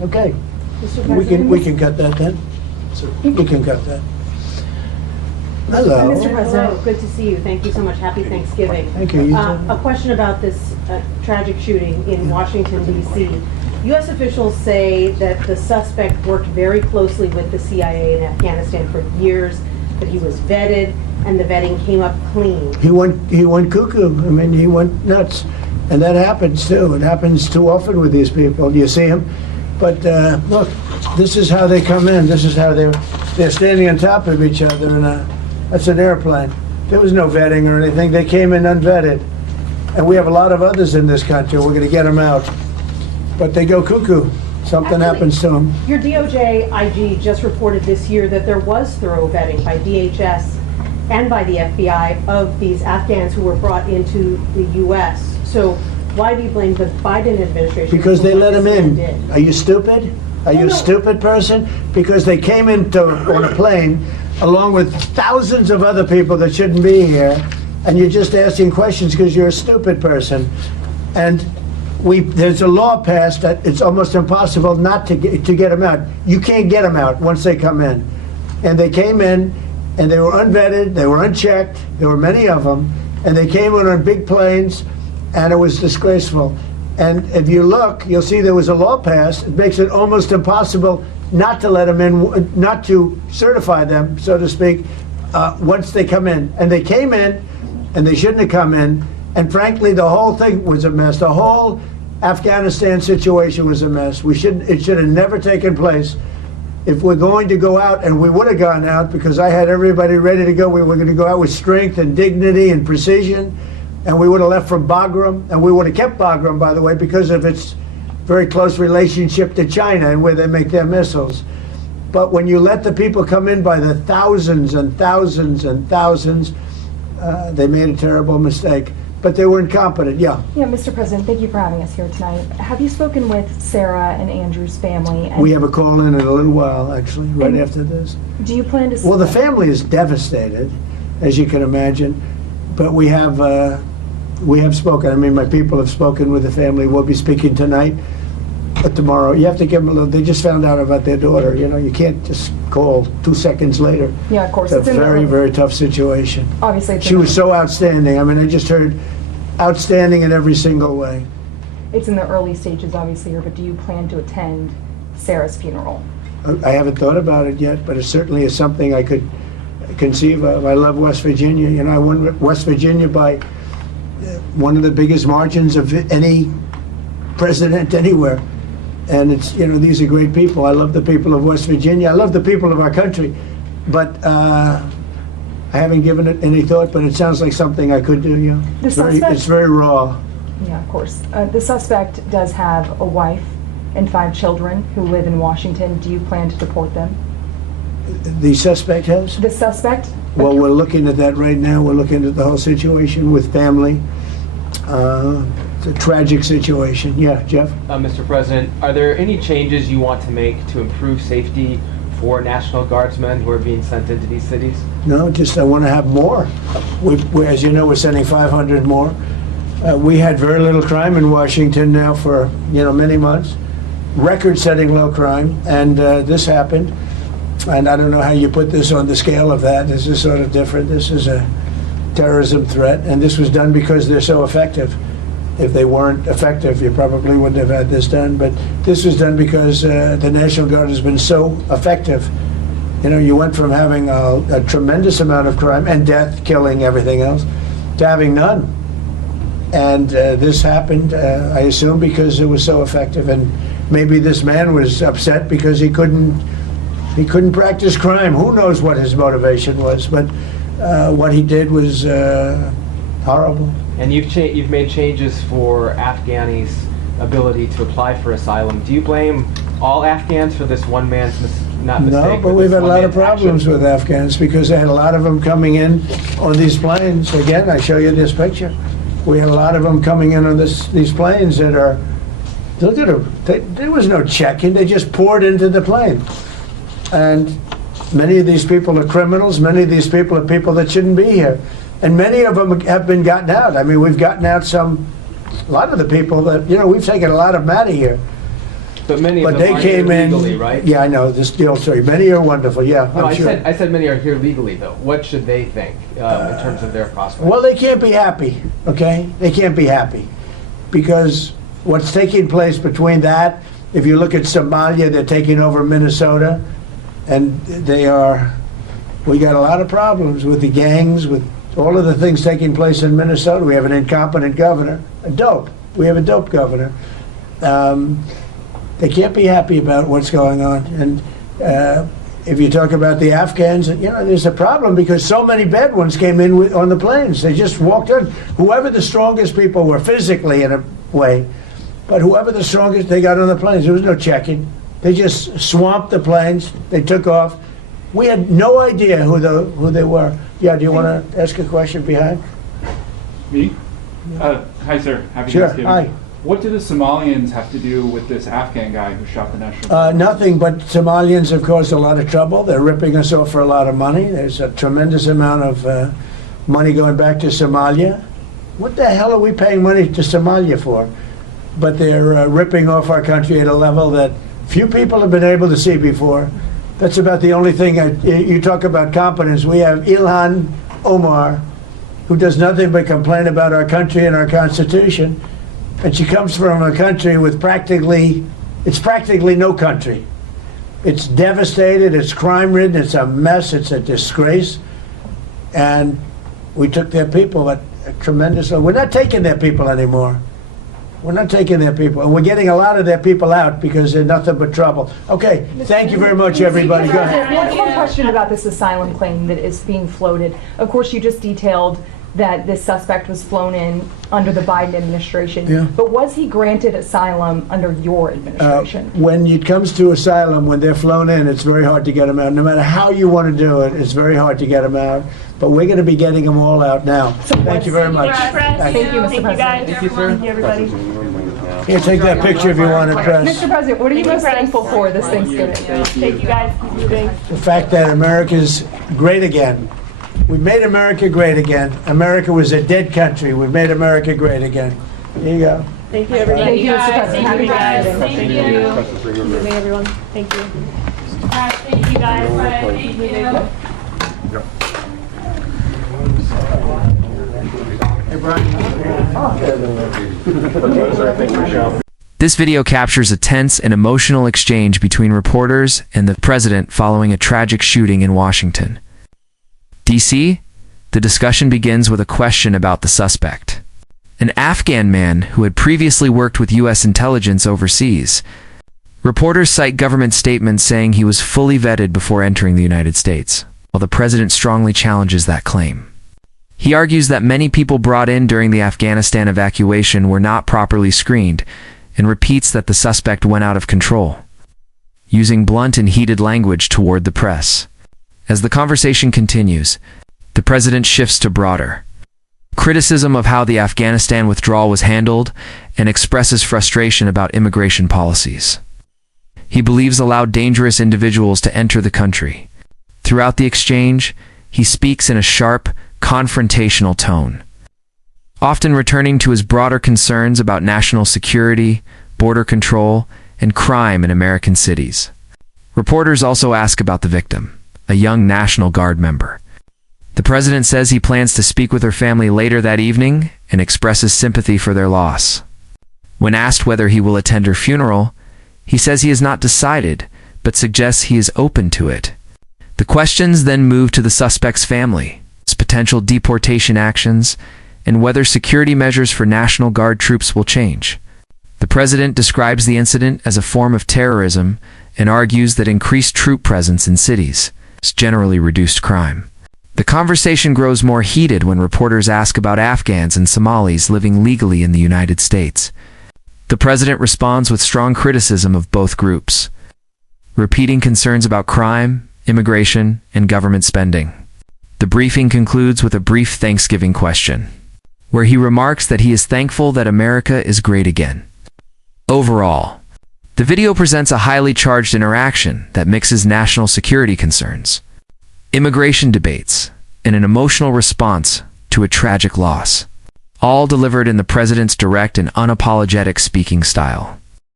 Okay. Mr. We can cut that then. We can cut that. Hello. Mr. President, good to see you. Thank you so much. Happy Thanksgiving. Thank you. You too. A question about this tragic shooting in Washington, D.C. U.S. officials say that the suspect worked very closely with the CIA in Afghanistan for years, that he was vetted, and the vetting came up clean. He went cuckoo. I mean, he went nuts. And that happens too. It happens too often with these people. You see them. But look, this is how they come in. This is how they're standing on top of each other, and that's an airplane. There was no vetting or anything. They came in unvetted. And we have a lot of others in this country. We're going to get them out. But they go cuckoo. Something happens to them. Your DOJ IG just reported this year that there was thorough vetting by DHS and by the FBI of these Afghans who were brought into the U.S. So why do you blame the Biden administration? Because they let them in. Did? Are you stupid? Are you a stupid person? Because they came on a plane along with thousands of other people that shouldn't be here, and you're just asking questions because you're a stupid person. And there's a law passed that it's almost impossible not to get them out. You can't get them out once they come in. And they came in, and they were unvetted, they were unchecked, there were many of them, and they came in on big planes, and it was disgraceful. And if you look, you'll see there was a law passed. It makes it almost impossible not to let them in, not to certify them, so to speak, once they come in. And they came in, and they shouldn't have come in. And frankly, the whole thing was a mess. The whole Afghanistan situation was a mess. It should have never taken place. If we're going to go out, and we would have gone out because I had everybody ready to go, we were going to go out with strength and dignity and precision. And we would have left from Bagram, and we would have kept Bagram, by the way, because of its very close relationship to China and where they make their missiles. But when you let the people come in by the thousands and thousands and thousands, they made a terrible mistake. But they were incompetent, yeah. Yeah, Mr. President, thank you for having us here tonight. Have you spoken with Sarah and Andrew's family? And we have a call in a little while, actually, right after this. Do you plan to... Well, the family is devastated, as you can imagine. But we have spoken. I mean, my people have spoken with the family. We'll be speaking tonight, tomorrow. You have to give them a little. They just found out about their daughter. You know, you can't just call 2 seconds later. Yeah, of course. It's a very, very tough situation. Obviously, she was so outstanding. I mean, I just heard outstanding in every single way. It's in the early stages, obviously, here, but do you plan to attend Sarah's funeral? I haven't thought about it yet, but it certainly is something I could conceive of. I love West Virginia. You know, I won West Virginia by one of the biggest margins of any president anywhere. And it's, you know, these are great people. I love the people of West Virginia. I love the people of our country. But I haven't given it any thought, but it sounds like something I could do, yeah. It's very raw. Yeah, of course. The suspect does have a wife and 5 children who live in Washington. Do you plan to deport them? The suspect has? The suspect? Well, we're looking at that right now. We're looking at the whole situation with family. It's a tragic situation. Yeah, Jeff? Mr. President, are there any changes you want to make to improve safety for National Guardsmen who are being sent into these cities? No, just I want to have more. As you know, we're sending 500 more. We had very little crime in Washington now for, you know, many months. Record-setting low crime, and this happened. And I don't know how you put this on the scale of that. This is sort of different. This is a terrorism threat, and this was done because they're so effective. If they weren't effective, you probably wouldn't have had this done. But this was done because the National Guard has been so effective. You know, you went from having a tremendous amount of crime and death, killing, everything else, to having none. And this happened, I assume, because it was so effective. And maybe this man was upset because he couldn't practice crime. Who knows what his motivation was? But what he did was horrible. And you've made changes for Afghanis' ability to apply for asylum. Do you blame all Afghans for this one man's mistake? No, but we've had a lot of problems with Afghans because they had a lot of them coming in on these planes. Again, I show you this picture. We had a lot of them coming in on these planes that are, look at them. There was no check-in. They just poured into the plane. And many of these people are criminals. Many of these people are people that shouldn't be here. And many of them have been gotten out. I mean, we've gotten out a lot of the people that, you know, we've taken a lot of them out of here. But many of But them they are came here in. legally, right? Yeah, I know, this deal, sorry, many are wonderful, yeah, No, I'm sure. I said many are here legally, though. What should they think in terms of their prospects? Well, they can't be happy, okay? They can't be happy. Because what's taking place between that, if you look at Somalia, they're taking over Minnesota, and we got a lot of problems with the gangs, with all of the things taking place in Minnesota. We have an incompetent governor, we have a dope governor. They can't be happy about what's going on. And if you talk about the Afghans, there's a problem because so many bad ones came in on the planes. They just walked in. Whoever the strongest people were physically in a way, but whoever the strongest, they got on the planes. There was no checking. They just swamped the planes. They took off. We had no idea who they were. Yeah, do you want to ask a question behind? Me? Hi, sir. Happy Sure, Thanksgiving. hi. What do the Somalians have to do with this Afghan guy who shot the national? Nothing, but Somalians have caused a lot of trouble. They're ripping us off for a lot of money. There's a tremendous amount of money going back to Somalia. What the hell are we paying money to Somalia for? But they're ripping off our country at a level that few people have been able to see before. That's about the only thing. You talk about competence. We have Ilhan Omar, who does nothing but complain about our country and our Constitution. And she comes from a country with practically no country. It's devastated, it's crime-ridden, it's a mess, it's a disgrace. And we took their people at a tremendous... We're not taking their people anymore. We're not taking their people. And we're getting a lot of their people out because they're nothing but trouble. Okay, thank you very much, everybody. Go ahead. One question about this asylum claim that is being floated. Of course, you just detailed that this suspect was flown in under the Biden administration. Yeah. But was he granted asylum under your administration? When it comes to asylum, when they're flown in, it's very hard to get them out. No matter how you want to do it, it's very hard to get them out. But we're going to be getting them all out now. Thank you very much. Thank you, Mr. President. Thank you, sir. Thank you, everybody. Here, take that picture if you want it, press. Mr. President, what are you most thankful for this Thanksgiving? Thank you, guys. Keep moving. The fact that America's great again. We made America great again. America was a dead country. We made America great again. There you go. Thank you, everybody. Thank you, Mr. President. Happy Thanksgiving. Thank you. Moving, everyone. Thank you. Thank you guys. Thank you. Hey, Brian. This video captures a tense and emotional exchange between reporters and the president following a tragic shooting in Washington, D.C. The discussion begins with a question about the suspect, an Afghan man who had previously worked with U.S. intelligence overseas. Reporters cite government statements saying he was fully vetted before entering the United States, while the president strongly challenges that claim. He argues that many people brought in during the Afghanistan evacuation were not properly screened, and repeats that the suspect went out of control, using blunt and heated language toward the press. As the conversation continues, the president shifts to broader criticism of how the Afghanistan withdrawal was handled and expresses frustration about immigration policies he believes allowed dangerous individuals to enter the country. Throughout the exchange, he speaks in a sharp, confrontational tone, often returning to his broader concerns about national security, border control, and crime in American cities. Reporters also ask about the victim, a young National Guard member. The president says he plans to speak with her family later that evening and expresses sympathy for their loss. When asked whether he will attend her funeral, he says he has not decided, but suggests he is open to it. The questions then move to the suspect's family, its potential deportation actions, and whether security measures for National Guard troops will change. The president describes the incident as a form of terrorism and argues that increased troop presence in cities has generally reduced crime. The conversation grows more heated when reporters ask about Afghans and Somalis living legally in the United States. The president responds with strong criticism of both groups, repeating concerns about crime, immigration, and government spending. The briefing concludes with a brief Thanksgiving question, where he remarks that he is thankful that America is great again. Overall, the video presents a highly charged interaction that mixes national security concerns, immigration debates, and an emotional response to a tragic loss, all delivered in the president's direct and unapologetic speaking style.